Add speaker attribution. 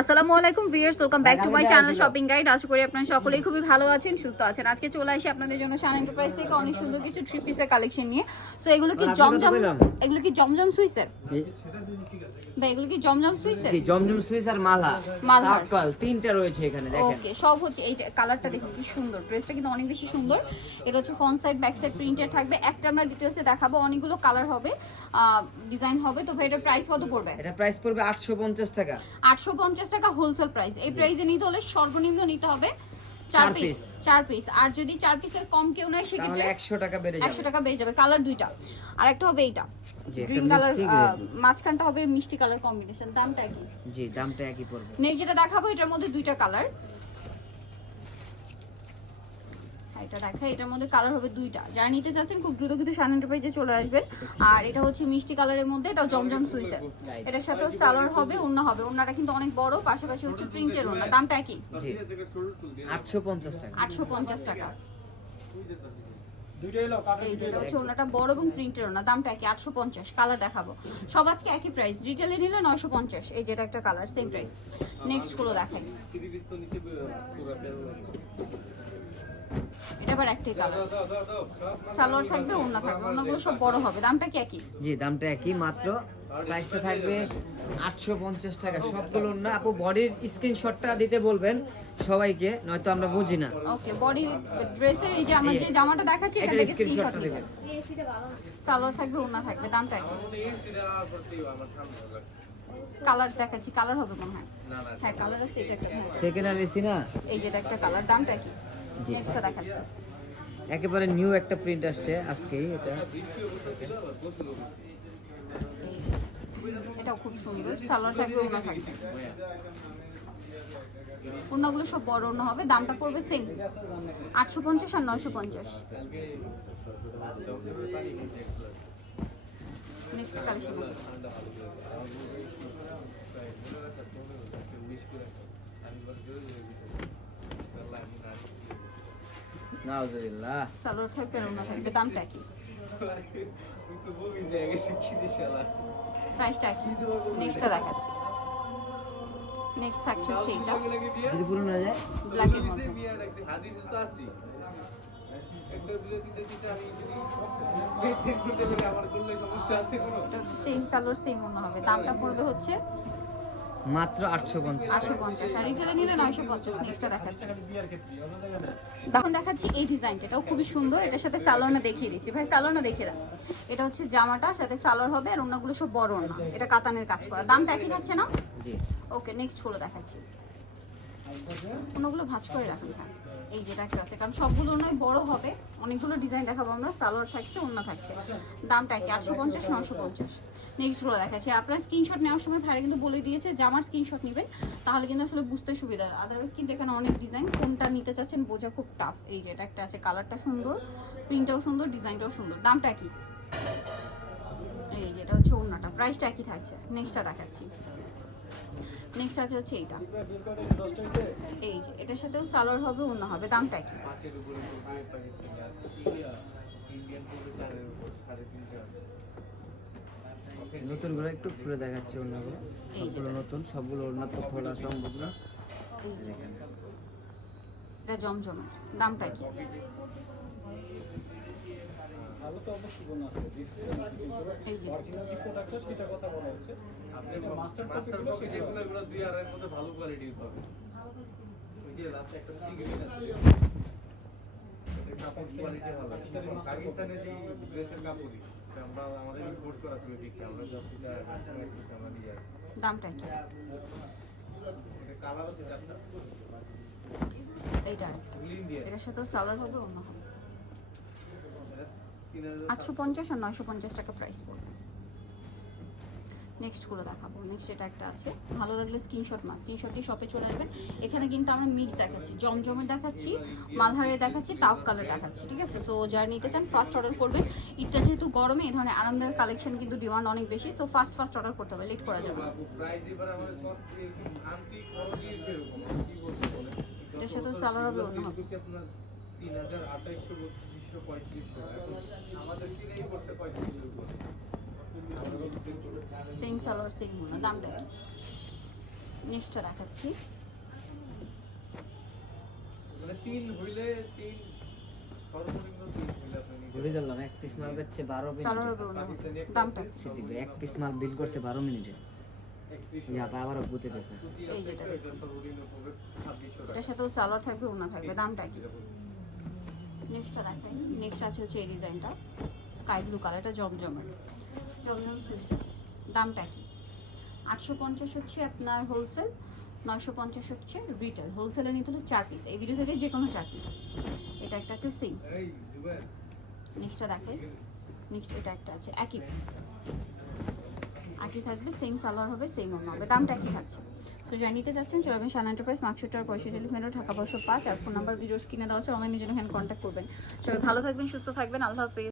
Speaker 1: আসসালামু আলাইকুম viewers welcome back to my channel shopping guide আশা করি আপনারা সকলেই খুবই ভালো আছেন সুস্থ আছেন। আজকে চলে আসি আপনাদের জন্য শান এন্টারপ্রাইজ থেকে অনেক সুন্দর কিছু থ্রি পিসের কালেকশন নিয়ে। সো এগুলো কি জমজম এগুলো কি জমজম সুইসের বা এগুলো কি জমজম সুইসের
Speaker 2: জি জমজম সুইস আর মালহা।
Speaker 1: মালহার।
Speaker 2: তাকাল তিনটা রয়েছে এখানে দেখেন।
Speaker 1: ওকে সব হচ্ছে এই কালারটা দেখুন কি সুন্দর। ড্রেসটা কিন্তু অনেক বেশি সুন্দর। এটা হচ্ছে front side back side printed থাকবে। একটা আমরা ডিটেলসে দেখাবো অনেকগুলো কালার হবে ডিজাইন হবে। তো ভাই এটার প্রাইস কত পড়বে?
Speaker 2: এটা প্রাইস পড়বে 850 টাকা।
Speaker 1: আটশো পঞ্চাশ টাকা হোলসেল প্রাইস এই প্রাইসে নিতে হলে সর্বনিম্ন নিতে হবে চার পিস চার পিস আর যদি চার পিসের কম কেউ নেয় সেক্ষেত্রে
Speaker 2: 100 টাকা বেড়ে
Speaker 1: একশো টাকা পেয়ে যাবে। কালার দুইটা। আর একটা হবে এইটা গ্রিন কালার মাঝখানটা হবে মিষ্টি কালার কম্বিনেশন দামটা কি?
Speaker 2: জি দামটা একই পড়বে।
Speaker 1: নেক্সট যেটা দেখাবো এটার মধ্যে দুইটা কালার হ্যাঁ, এটা দেখা। এটার মধ্যে কালার হবে দুইটা। যারা নিতে চাচ্ছেন খুব দ্রুত কিন্তু শান এন্টারপ্রাইজে চলে আসবেন। আর এটা হচ্ছে মিষ্টি কালারের মধ্যে এটাও জমজম সুইসের। এটার সাথেও সালোয়ার হবে ওন্না হবে। ওন্নাটা কিন্তু অনেক বড় পাশাপাশি হচ্ছে প্রিন্টের ওন্না দামটা কি
Speaker 2: জি। 850 টাকা।
Speaker 1: আটশো পঞ্চাশ টাকা। এই যেটা হচ্ছে ওনাটা বড় এবং প্রিন্টের ওনা দামটা কি আটশো পঞ্চাশ। কালার দেখাবো। সব আজকে একই প্রাইস রিটেলে নিলে নয়শো পঞ্চাশ। এই যেটা একটা কালার সেম প্রাইস নেক্সটগুলো দেখাই। এটা আবার একটাই কালার। সালোয়ার থাকবে ওনা থাকবে ওনাগুলো সব বড় হবে দামটা কি একই?
Speaker 2: জি দামটা একই মাত্র প্রাইসটা থাকবে 850 টাকা। সবগুলো না আপু বডির স্ক্রিনশটটা দিতে বলবেন সবাইকে নয়তো আমরা বুঝি না।
Speaker 1: ওকে বডি ড্রেসের এই যে আমরা যে জামাটা দেখাচ্ছি এটা থেকে স্ক্রিনশট নেবেন সালোয়ার থাকবে ওনা থাকবে দামটা কি কালার দেখাচ্ছি কালার হবে মনে হয়। হ্যাঁ কালার আছে এটা একটা।
Speaker 2: সেকেন্ড আর এসি না?
Speaker 1: এই যেটা একটা কালার দামটা কি। নেক্সটটা দেখাচ্ছি।
Speaker 2: একেবারে নিউ একটা প্রিন্ট আসছে আজকেই এটা।
Speaker 1: এটাও খুব সুন্দর সালোয়ার থাকবে ওনা থাকবে। ওনাগুলো সব বড় ওনা হবে দামটা পড়বে সেম আটশো পঞ্চাশ আর নয়শো পঞ্চাশ। নেক্সট কালেকশন
Speaker 2: নাউজুবিল্লাহ
Speaker 1: সালোয়ার থাকবে ওনা থাকবে দামটা কি প্রাইসটা কি নেক্সটটা দেখাচ্ছি। নেক্সট থাকছে হচ্ছে এইটা।
Speaker 2: যদি পুরো না যায়?
Speaker 1: ব্ল্যাকের মধ্যে। এটা হচ্ছে সেম সালোয়ার সেম মনে হবে। দামটা পড়বে হচ্ছে
Speaker 2: মাত্র 850
Speaker 1: আটশো পঞ্চাশ। আর এটা নিলে নয়শো পঞ্চাশ নেক্সটটা দেখাচ্ছি। এখন দেখাচ্ছি এই ডিজাইনটা। এটাও খুবই সুন্দর। এটার সাথে সালোয়ারটা দেখিয়ে দিচ্ছি। ভাই সালোয়ারটা দেখিয়ে দাও। এটা হচ্ছে জামাটা সাথে সালোয়ার হবে আর অন্যগুলো সব বড় না এটা কাতানের কাজ করা। দামটা একই থাকছে না?
Speaker 2: জি।
Speaker 1: ওকে নেক্সট হলো দেখাচ্ছি। অন্যগুলো ভাঁজ করে রাখুন হ্যাঁ এই যেটা একটা আছে কারণ সবগুলো নয়, বড় হবে। অনেকগুলো ডিজাইন দেখাবো আমরা, সালোয়ার থাকছে অন্য থাকছে। দামটা কি আটশো পঞ্চাশ নশো পঞ্চাশ। নেক্সটগুলো দেখাচ্ছি। আপনার স্ক্রিনশট নেওয়ার সময় ভাইরা কিন্তু বলে দিয়েছে যে আমার স্ক্রিনশট নেবেন, তাহলে কিন্তু আসলে বুঝতে সুবিধা আদারওয়াইজ কিন্তু এখানে অনেক ডিজাইন কোনটা নিতে চাচ্ছেন বোঝা খুব টাফ এই যে, এটা একটা আছে কালারটা সুন্দর প্রিন্টটাও সুন্দর ডিজাইনটাও সুন্দর। দামটা কি এই যেটা হচ্ছে ওড়নাটা প্রাইসটা একই থাকছে। নেক্সটটা দেখাচ্ছি। নেক্সট আছে হচ্ছে এইটা। এই যে এটার সাথেও সালোয়ার হবে অন্য হবে দামটা কি
Speaker 2: নতুনগুলো একটু খুলে দেখাচ্ছি অন্যগুলো সবগুলো নতুন সবগুলো উন্নত খোলা সম্ভব না।
Speaker 1: এটা জমজমের দামটা কি আছে। এই যে এটা আছে।
Speaker 3: মাস্টার কপি যেগুলো এগুলো দুই আড়াইয়ের মধ্যে ভালো কোয়ালিটির পাবে ওই যে লাস্টে একটা সিগারেট আছে। এটার কাপড় কোয়ালিটি ভালো। পাকিস্তানে যে ড্রেসের কাপড়ই আমরা আমাদের ইম্পোর্ট করা থেকে দেখি। আমরা জাস্ট এটা কাস্টমাইজ করতে আমরা নিয়ে
Speaker 1: দামটা কি
Speaker 3: এটা কালার আছে
Speaker 1: এইটা এটার সালোয়ার হবে অন্য হবে। আটশো পঞ্চাশ আর নয়শো পঞ্চাশ টাকা প্রাইস পড়বে। নেক্সটগুলো দেখাবো। নেক্সট এটা একটা আছে, ভালো লাগলে স্ক্রিনশট মা স্ক্রিনশট শপে চলে আসবেন। এখানে কিন্তু আমরা মিক্স দেখাচ্ছি। জমজমের দেখাচ্ছি মালহারের দেখাচ্ছি তাওক কালার দেখাচ্ছি, ঠিক আছে? সো যারা নিতে চান ফার্স্ট অর্ডার করবেন। ঈদটা যেহেতু গরমে, এই ধরনের আরামদায়ক কালেকশন কিন্তু ডিমান্ড অনেক বেশি। সো ফার্স্ট ফার্স্ট অর্ডার করতে হবে। লেট করা যাবে এটার সাথেও সালোয়ার হবে অন্য হবে।
Speaker 3: পঁয়ত্রিশশো আমাদের কিনেই পঁয়ত্রিশের উপর
Speaker 1: সেম সালোয়ার সেম মনে দামটা কি নেক্সটটা দেখাচ্ছি।
Speaker 3: মানে তিন হইলে তিন সর্বনিম্ন তিন হইলে আপনি নিতে
Speaker 2: বলে দিলাম এক পিস মাল বেচছে বারো মিনিটে
Speaker 1: দামটা
Speaker 2: দিবে, এক পিস মাল বিল করছে বারো মিনিটে আবারও বুঝতেছে
Speaker 3: সুতি
Speaker 1: এই যেটা
Speaker 3: এটা সর্বনিম্ন পড়বে 2600 টাকা।
Speaker 1: এটার সাথেও সালোয়ার থাকবে ওনা থাকবে দামটা কি? নেক্সটটা দেখাই। নেক্সট আছে হচ্ছে এই ডিজাইনটা স্কাই ব্লু কালার এটা জমজমের জমজম সিল্সের দামটা কি? আটশো পঞ্চাশ হচ্ছে আপনার হোলসেল নয়শো পঞ্চাশ হচ্ছে রিটেল হোলসেলে নিতে হলে চার পিস এই ভিডিও থেকে যে কোনো চার পিস এটা একটা আছে সিম নেক্সটটা দেখে নেক্সট এটা একটা আছে। একই। একই থাকবে সেম সালোয়ার হবে সেম অন্য হবে। দামটা একই থাকছে। সো যাই নিতে চাচ্ছেন চলে আমি সান এন্টারপ্রাইজ মার্কশিটার পয়সা টেলিফোনের ঢাকা বর্ষ পাঁচ আর ফোন নাম্বার ভিডিওস কিনে দেওয়া আছে আমার নিজের এখানে কন্ট্যাক্ট করবেন। সবাই ভালো থাকবেন, সুস্থ থাকবেন, আল্লাহ হাফেজ।